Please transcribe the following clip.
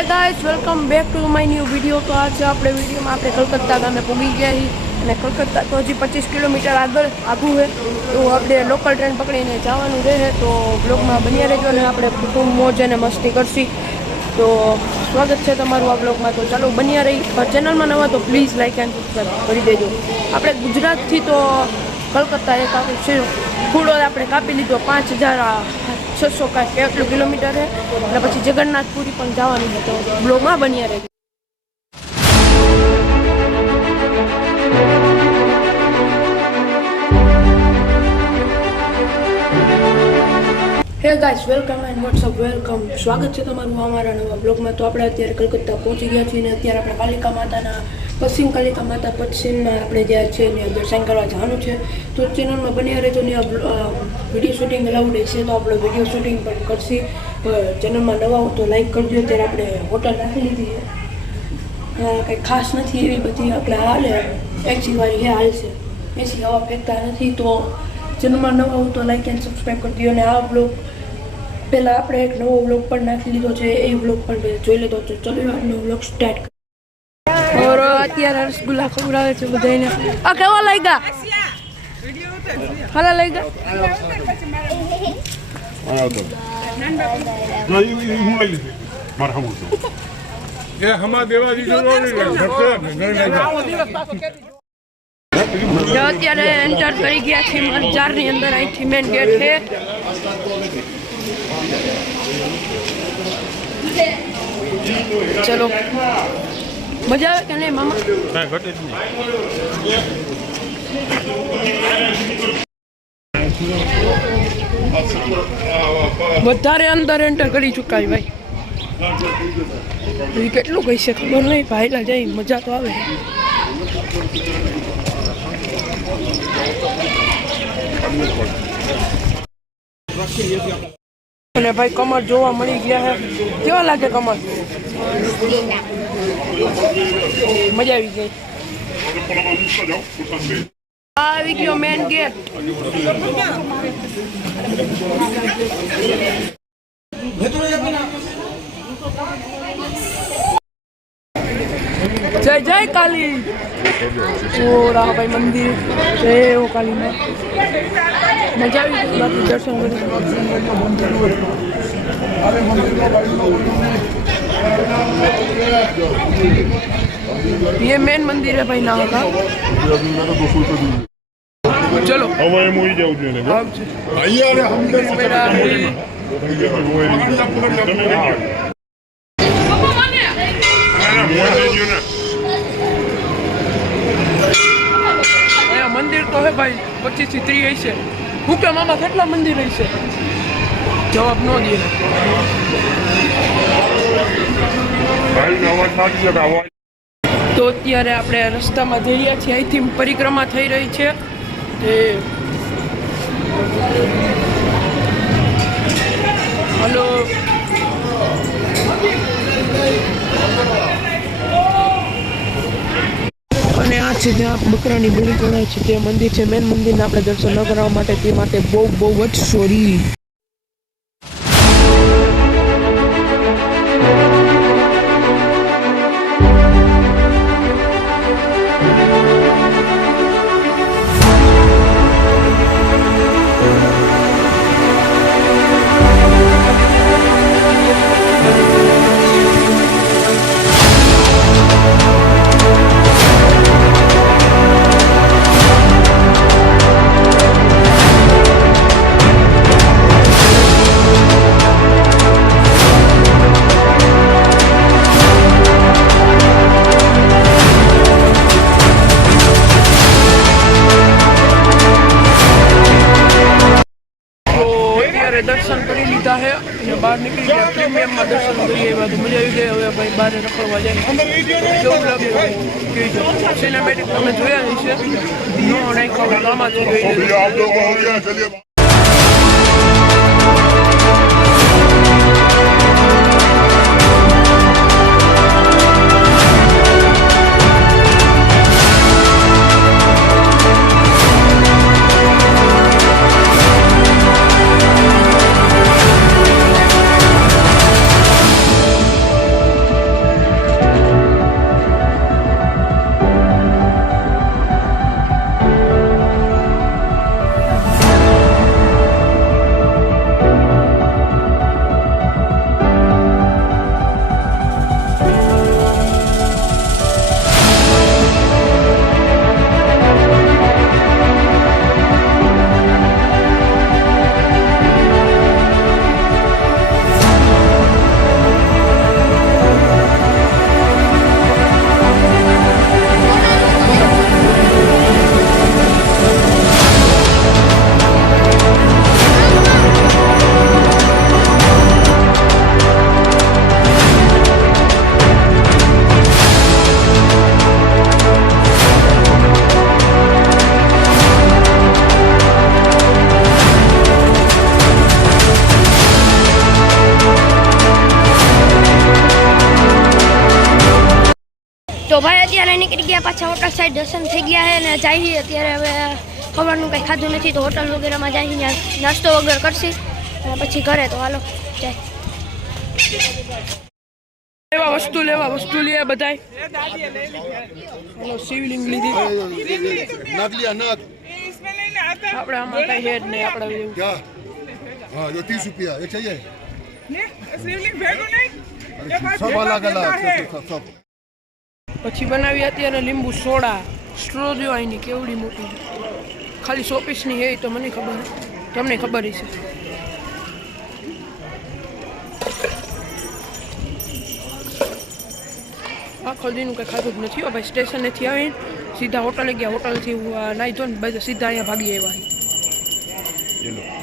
Hey guys, welcome back to my new video. તો આજે આપણે વિડીયોમાં આપણે કલકત્તા ગામે પહોંચી ગયા છીએ અને કલકત્તા તો હજી 25 કિલોમીટર આગું છે તો આપણે લોકલ ટ્રેન પકડીને જવાનું રહે તો બ્લોગમાં બન્યા રહેજો અને આપણે ખૂબ મોજ અને મસ્તી કરશી તો સ્વાગત છે તમારું આ બ્લોગમાં તો ચાલો બન્યા રહી ચેનલમાં નવા તો પ્લીઝ લાઈક એન્ડ સબસ્ક્રાઈબ કરી દેજો આપણે ગુજરાતથી તો કલકત્તા એક આખું છે થોડો આપણે કાપી લીધો 5600 કાંઈ એટલું કિલોમીટર છે અને પછી જગન્નાથપુરી પણ જવાનું છે તો બ્લોગમાં બન્યા રહે હે guys welcome and WhatsApp welcome સ્વાગત છે તમારું અમારા નવા બ્લોગમાં તો આપણે અત્યારે કલકત્તા પહોંચી ગયા છીએ અને અત્યારે આપણે કાલિકા માતાના પશ્ચિમ કાલિકા માતા પશ્ચિમમાં આપણે જ્યાં છે ત્યાં દર્શન કરવા જવાનું છે તો ચેનલમાં બન્યા રહેજો ને વિડીયો શૂટિંગ અલાઉડ છે તો આપણે વિડીયો શૂટિંગ પણ કરશી ચેનલમાં નવા હો તો લાઈક કરજો અત્યારે આપણે હોટલ રાખી લીધી છે કંઈ ખાસ નથી એવી બધી આપણે હાલે એસી વાળી હે હાલ છે એસી હવા ફેંકતા નથી તો ચેનલમાં નવા હો તો લાઈક એન્ડ સબસ્ક્રાઈબ કરી દો અને આ બ્લોગ પહેલાં આપણે એક નવો બ્લોગ પણ નાખી લીધો છે એ બ્લોગ પણ જોઈ લીધો તો ચલો આજનો બ્લોગ સ્ટાર્ટ ઓર અત્યારે રસગુલ્લા ખવડાવે છે બધાને આ કેવા લાગ્યા હાલા લાગ્યા અત્યારે એન્ટર કરી ગયા છે બજારની અંદર અહીંથી મેન ગેટ છે ચલો મજા આવે કે નહીં મામા વધારે અંદર એન્ટર કરી ચુકાય ભાઈ કેટલું કહી છે ખબર નહીં ભાઈલા જાય મજા તો આવે અને ભાઈ કમર જોવા મળી ગયા છે કેવા લાગે કમર મજા આવી ગઈ આવી ગયો મેન ગેટ જય જય કાલી ઓ રાભાઈ મંદિર જય ઓ કાલી મજા આવી ગઈ બાકી દર્શન ये मेन मंदिर है भाई नाम का चलो मंदिर तो है भाई 25 થી 30 है હું કે મામા કેટલા મંદિર છે જવાબ ન દે તો અત્યારે આપણે રસ્તામાં જઈ રહ્યા છીએ અહીંથી પરિક્રમા થઈ રહી છે હલો અને આ છે જ્યાં બકરાની બલી કરાય છે તે મંદિર છે મેન મંદિરના આપણે દર્શન ન કરવા માટે તે માટે બહુ જ સોરી દર્શન કરી લીધા છે અને બહાર નીકળી ગયા પ્રીમિયમમાં દર્શન કરીએ બધું મજા આવી ગઈ હવે ભાઈ બહાર રખડવા જાય કેવું લાગે સિનેમેટિક તમે જોયા હશે નો નાખ્યા આમાં જોઈ તો ભાઈ અત્યારે નીકળી ગયા પાછા હોટલ સાઈડ દર્શન થઈ ગયા છે અને જઈએ અત્યારે હવે ખવાનું કંઈ ખાધું નથી તો હોટલ વગેરેમાં જઈને નાસ્તો વગેરે કરશી અને પછી ઘરે તો હાલો જાય લેવા વસ્તુ લે બધાય શિવલિંગ લીધી આપણે આમાં કઈ હેડ નહીં આપણે क्या हाँ ये 30 रुपया ये चाहिए सब अलग अलग सब પછી બનાવી અત્યારે લીંબુ સોડા સ્ટ્રો જો અહીંની કેવડી મોટી ખાલી 100 પીસની હે તો મને ખબર તમને ખબર હશે આખો દીનું કંઈ ખાધું જ નથી ભાઈ સ્ટેશનેથી આવીને સીધા હોટલે ગયા હોટલથી નાહી ધોઈને બધા સીધા અહીંયા ભાગી આવ્યા